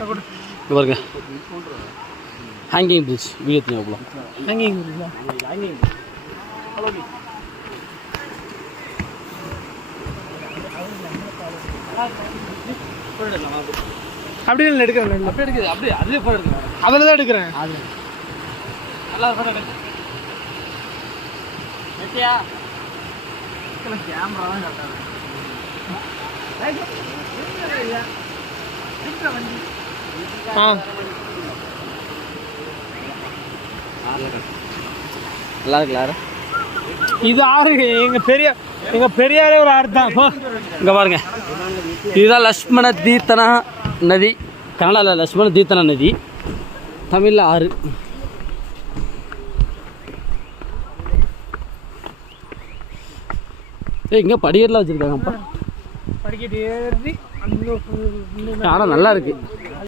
இங்கே பாருங்க hanging bridge video தெரியும் ஹேங்கிங் அப்படியே எடுக்கிறேன் அப்படியே எடுக்குது அப்படியே அதுலேயே போட்டோ எடுக்கிறேன் அதில் தான் எடுக்கிறேன் அது நல்லா போட்டோ எடுக்கிறேன் கேமரா தான் கரெக்டாக நல்லா இருக்குல்ல ஆறு இது ஆறு எங்கள் பெரியாரே ஒரு ஆறு தான் இங்கே பாருங்க இதுதான் லக்ஷ்மண தீர்த்தனா நதி கன்னடாவில் லக்ஷ்மண தீர்த்தனா நதி தமிழில் ஆறு இங்கே படிக்கட்டுலாம் வச்சுருக்காங்கப்பா படிக்கட்டு ஏறி ஆனால் நல்லா இருக்குது